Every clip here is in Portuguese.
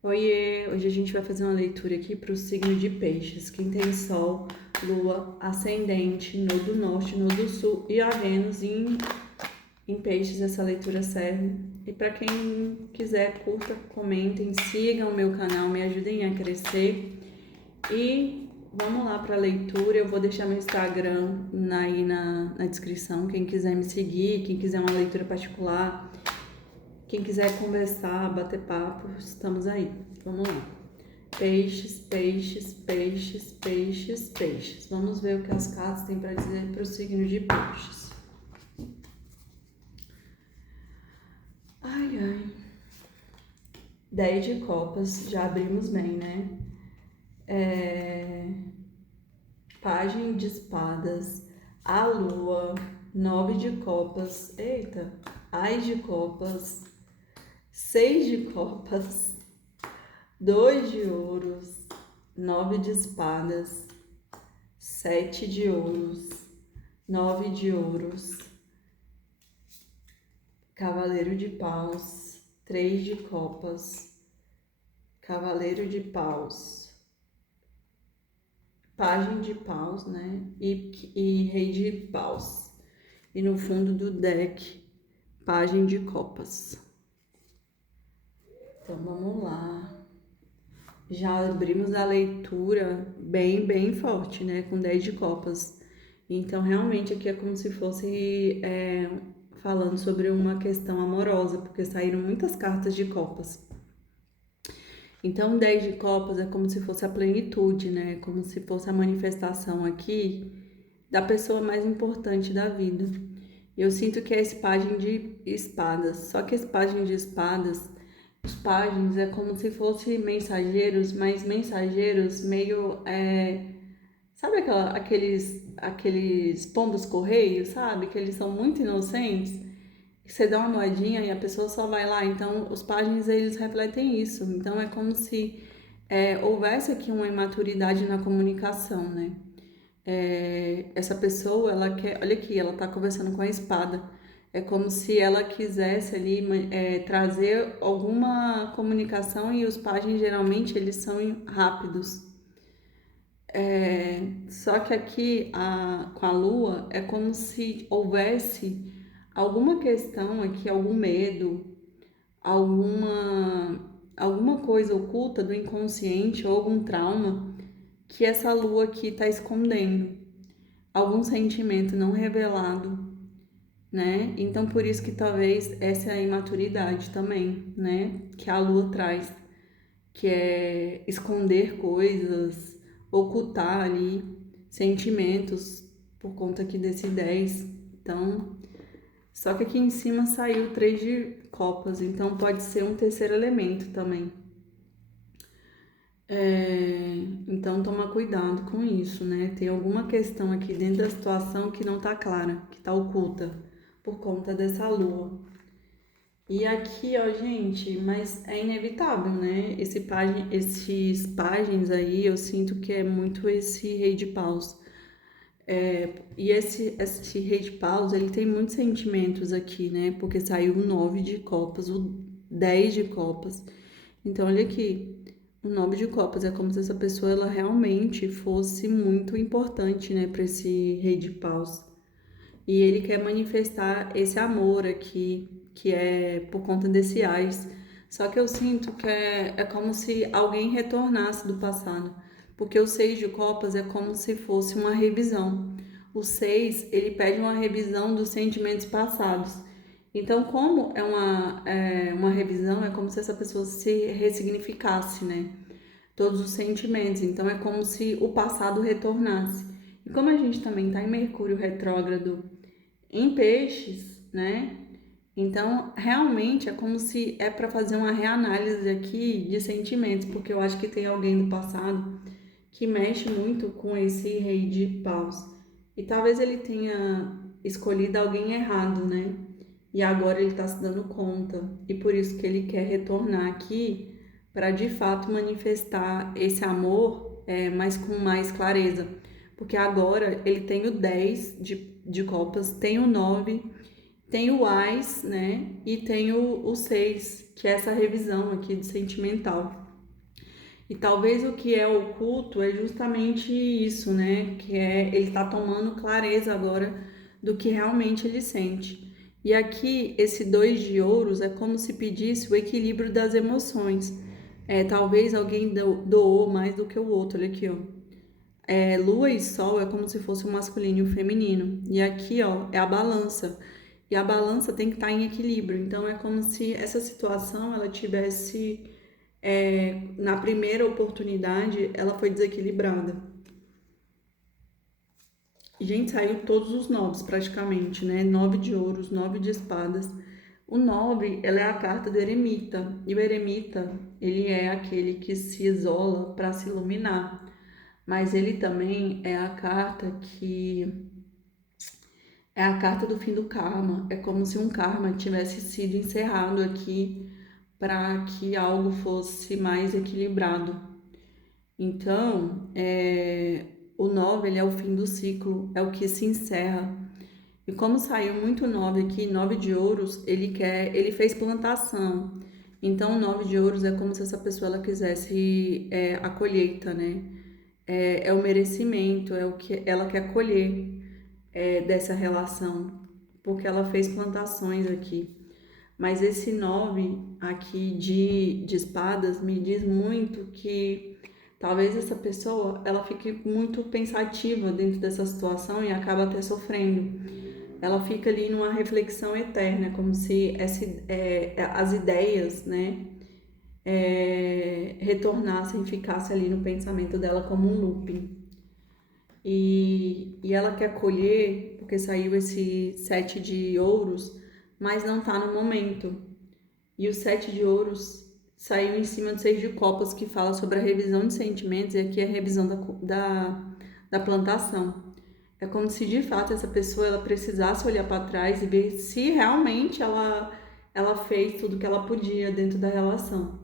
Oiê! Hoje a gente vai fazer uma leitura aqui para o signo de Peixes. Quem tem Sol, Lua, Ascendente, Nodo Norte, Nodo Sul e a Vênus em Peixes, essa leitura serve. E para quem quiser, curta, comentem, sigam o meu canal, me ajudem a crescer. E vamos lá para a leitura. Eu vou deixar meu Instagram aí na descrição. Quem quiser me seguir, quem quiser uma leitura particular. Quem quiser conversar, bater papo, estamos aí. Vamos lá. Peixes, peixes, peixes, peixes, peixes. Vamos ver o que as cartas têm para dizer para o signo de peixes. Ai, ai. 10 de copas, já abrimos bem, né? Página de espadas, a lua, 9 de copas, eita, Ás de copas, 6 de copas, 2 de ouros, 9 de espadas, 7 de ouros, 9 de ouros, cavaleiro de paus, 3 de copas, cavaleiro de paus, pajem de paus, né? E rei de paus. E no fundo do deck, pajem de copas. Então vamos lá. Já abrimos a leitura bem forte, né? Com 10 de copas. Então, realmente, aqui é como se fosse falando sobre uma questão amorosa, porque saíram muitas cartas de copas. Então, 10 de copas é como se fosse a plenitude, né? Como se fosse a manifestação aqui da pessoa mais importante da vida. Eu sinto que é esse pajem de espadas. Só que esse pajem de espadas, os pajens é como se fossem mensageiros, mas mensageiros meio sabe aqueles pombos correios, sabe? Que eles são muito inocentes. Você dá uma moedinha e a pessoa só vai lá. Então, os pajens, eles refletem isso. Então, é como se houvesse aqui uma imaturidade na comunicação, né? Essa pessoa, ela quer... Olha aqui, ela tá conversando com a espada. É como se ela quisesse ali trazer alguma comunicação e os pajens, geralmente, eles são rápidos. Só que aqui com a lua é como se houvesse alguma questão aqui, algum medo, alguma coisa oculta do inconsciente ou algum trauma que essa lua aqui está escondendo, algum sentimento não revelado, né? Então por isso que talvez essa é a imaturidade também, né? Que a lua traz, que é esconder coisas, ocultar ali sentimentos por conta aqui desse 10. Então, só que aqui em cima saiu 3 de copas, então pode ser um terceiro elemento também. Então toma cuidado com isso, né? Tem alguma questão aqui dentro da situação que não tá clara, que tá oculta por conta dessa lua. E aqui, ó, gente, mas é inevitável, né? Esses pagens aí, eu sinto que é muito esse rei de paus. E esse rei de paus, ele tem muitos sentimentos aqui, né? Porque saiu o 9 de copas, o 10 de copas. Então, olha aqui, o 9 de copas é como se essa pessoa, ela realmente fosse muito importante, né? Para esse rei de paus. E ele quer manifestar esse amor aqui, que é por conta desse ás. Só que eu sinto que é como se alguém retornasse do passado. Porque o 6 de copas é como se fosse uma revisão. O 6, ele pede uma revisão dos sentimentos passados. Então, como uma revisão, é como se essa pessoa se ressignificasse, né? Todos os sentimentos. Então, é como se o passado retornasse. E como a gente também está em Mercúrio retrógrado em peixes, né? Então, realmente é como se é para fazer uma reanálise aqui de sentimentos, porque eu acho que tem alguém do passado que mexe muito com esse rei de paus. E talvez ele tenha escolhido alguém errado, né? E agora ele está se dando conta. E por isso que ele quer retornar aqui para de fato manifestar esse amor, mas com mais clareza. Porque agora ele tem o 10 de copas, tem o 9, tem o ás, né? E tem o 6, que é essa revisão aqui de sentimental. E talvez o que é oculto é justamente isso, né? Que é ele tá tomando clareza agora do que realmente ele sente. E aqui, esse 2 de ouros é como se pedisse o equilíbrio das emoções. Talvez alguém doou mais do que o outro. Olha aqui, ó. Lua e Sol é como se fosse o masculino e o feminino. E aqui, ó, é a balança. E a balança tem que estar em equilíbrio. Então, é como se essa situação ela tivesse, na primeira oportunidade, ela foi desequilibrada. E, gente, saiu todos os noves praticamente, né? 9 de ouros, 9 de espadas. O 9, ela é a carta do eremita. E o eremita, ele é aquele que se isola para se iluminar. Mas ele também é a carta que é a carta do fim do karma. É como se um karma tivesse sido encerrado aqui para que algo fosse mais equilibrado. Então, o 9 ele é o fim do ciclo, é o que se encerra. E como saiu muito 9 aqui, 9 de ouros, ele fez plantação. Então, o 9 de ouros é como se essa pessoa ela quisesse a colheita, né? É o merecimento, é o que ela quer colher dessa relação, porque ela fez plantações aqui. Mas esse 9 aqui de espadas me diz muito que talvez essa pessoa ela fique muito pensativa dentro dessa situação e acaba até sofrendo. Ela fica ali numa reflexão eterna, como se as ideias, né, retornassem, ficassem ali no pensamento dela como um looping. E ela quer colher, porque saiu esse 7 de ouros, mas não tá no momento. E o 7 de ouros saiu em cima do 6 de copas, que fala sobre a revisão de sentimentos, e aqui é a revisão da plantação. É como se de fato essa pessoa ela precisasse olhar para trás e ver se realmente ela fez tudo que ela podia dentro da relação.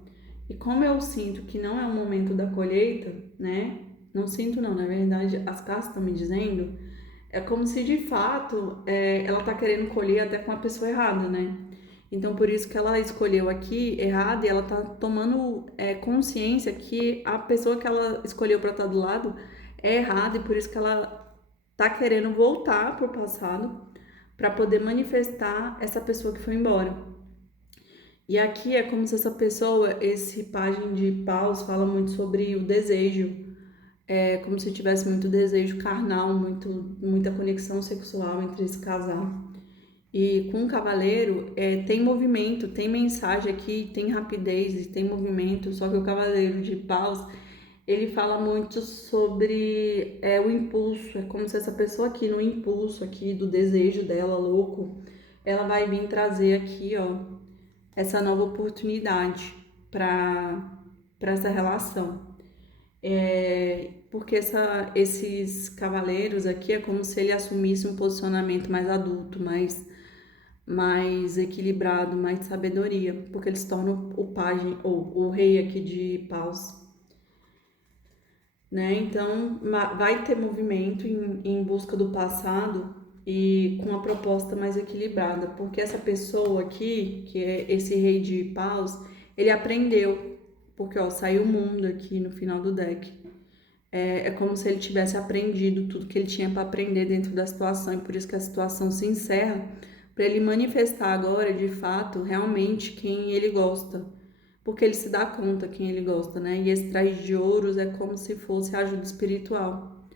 E como eu sinto que não é o momento da colheita, né? Não sinto não, na verdade as cartas estão me dizendo, é como se de fato ela tá querendo colher até com a pessoa errada, né? Então por isso que ela escolheu aqui errado e ela tá tomando consciência que a pessoa que ela escolheu para estar do lado é errada e por isso que ela tá querendo voltar pro passado para poder manifestar essa pessoa que foi embora. E aqui é como se essa pessoa, esse pajem de paus fala muito sobre o desejo, como se tivesse muito desejo carnal, muita conexão sexual entre esse casal. E com o cavaleiro tem movimento, tem mensagem aqui, tem rapidez e tem movimento, só que o cavaleiro de paus ele fala muito sobre o impulso, é como se essa pessoa aqui no impulso aqui do desejo dela louco, ela vai vir trazer aqui, ó, essa nova oportunidade para essa relação. Porque esses cavaleiros aqui é como se ele assumisse um posicionamento mais adulto, mais equilibrado, mais de sabedoria, porque eles tornam o pajem ou o rei aqui de paus. Né? Então, vai ter movimento em busca do passado e com uma proposta mais equilibrada, porque essa pessoa aqui, que é esse rei de paus, ele aprendeu, porque ó, saiu o mundo aqui no final do deck. É como se ele tivesse aprendido tudo que ele tinha para aprender dentro da situação, e por isso que a situação se encerra, para ele manifestar agora, de fato, realmente quem ele gosta porque ele se dá conta quem ele gosta, né? E esse 3 de ouros é como se fosse ajuda espiritual.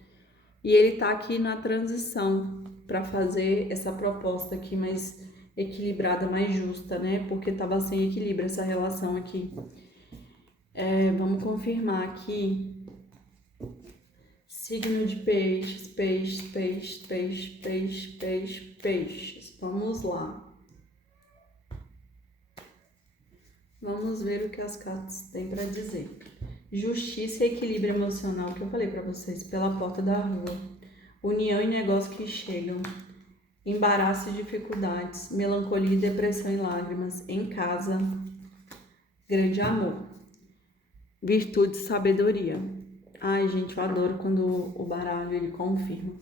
E ele tá aqui na transição para fazer essa proposta aqui mais equilibrada, mais justa, né? Porque tava sem equilíbrio essa relação aqui. Vamos confirmar aqui. Signo de peixes, peixes, peixes, peixes, peixes, peixes, peixes. Vamos lá. Vamos ver o que as cartas têm para dizer. Justiça e equilíbrio emocional, que eu falei para vocês, pela porta da rua. União e negócio que chegam. Embaraço e dificuldades. Melancolia e depressão e lágrimas. Em casa. Grande amor. Virtude e sabedoria. Ai, gente, eu adoro quando o baralho ele confirma.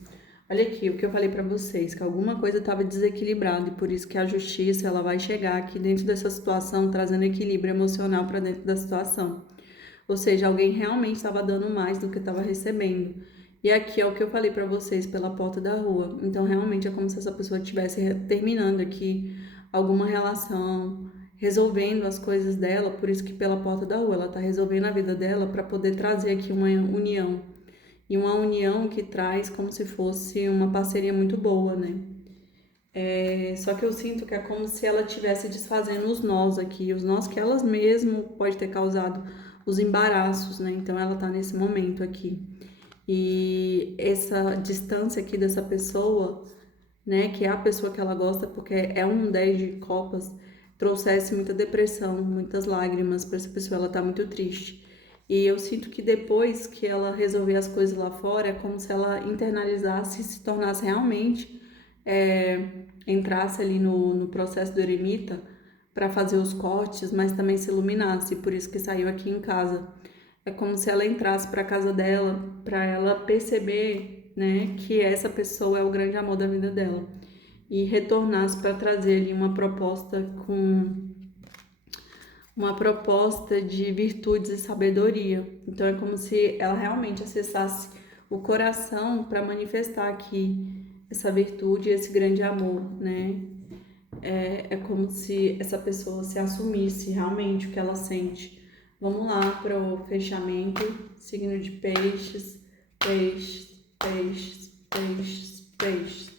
Olha aqui, o que eu falei para vocês, que alguma coisa estava desequilibrada e por isso que a justiça ela vai chegar aqui dentro dessa situação, trazendo equilíbrio emocional para dentro da situação. Ou seja, alguém realmente estava dando mais do que estava recebendo. E aqui é o que eu falei para vocês pela porta da rua. Então, realmente é como se essa pessoa estivesse terminando aqui alguma relação, resolvendo as coisas dela, por isso que pela porta da rua ela está resolvendo a vida dela para poder trazer aqui uma união. E uma união que traz como se fosse uma parceria muito boa, né? Só que eu sinto que é como se ela estivesse desfazendo os nós aqui, os nós que elas mesmo pode ter causado os embaraços, né? Então ela tá nesse momento aqui. E essa distância aqui dessa pessoa, né, que é a pessoa que ela gosta, porque é um 10 de copas, trouxesse muita depressão, muitas lágrimas para essa pessoa, ela tá muito triste. E eu sinto que depois que ela resolver as coisas lá fora, é como se ela internalizasse e se tornasse realmente, entrasse ali no processo do eremita para fazer os cortes, mas também se iluminasse, por isso que saiu aqui em casa. É como se ela entrasse para casa dela, para ela perceber, né, que essa pessoa é o grande amor da vida dela e retornasse para trazer ali uma proposta de virtudes e sabedoria. Então é como se ela realmente acessasse o coração para manifestar aqui essa virtude e esse grande amor, né? É como se essa pessoa se assumisse realmente o que ela sente. Vamos lá para o fechamento. Signo de peixes, peixes, peixes, peixes, peixes.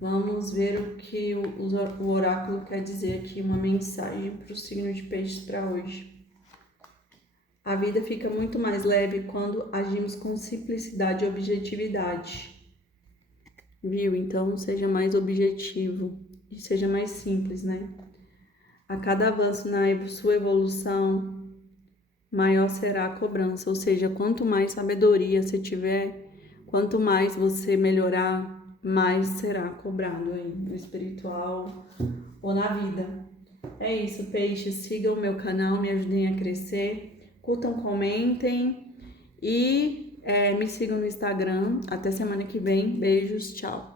Vamos ver o que o oráculo quer dizer aqui, uma mensagem para o signo de peixes para hoje. A vida fica muito mais leve quando agimos com simplicidade e objetividade. Viu? Então, seja mais objetivo e seja mais simples, né? A cada avanço na sua evolução, maior será a cobrança. Ou seja, quanto mais sabedoria você tiver, quanto mais você melhorar, mais será cobrado aí no espiritual ou na vida. É isso, peixes. Sigam o meu canal, me ajudem a crescer. Curtam, comentem e me sigam no Instagram. Até semana que vem. Beijos, tchau.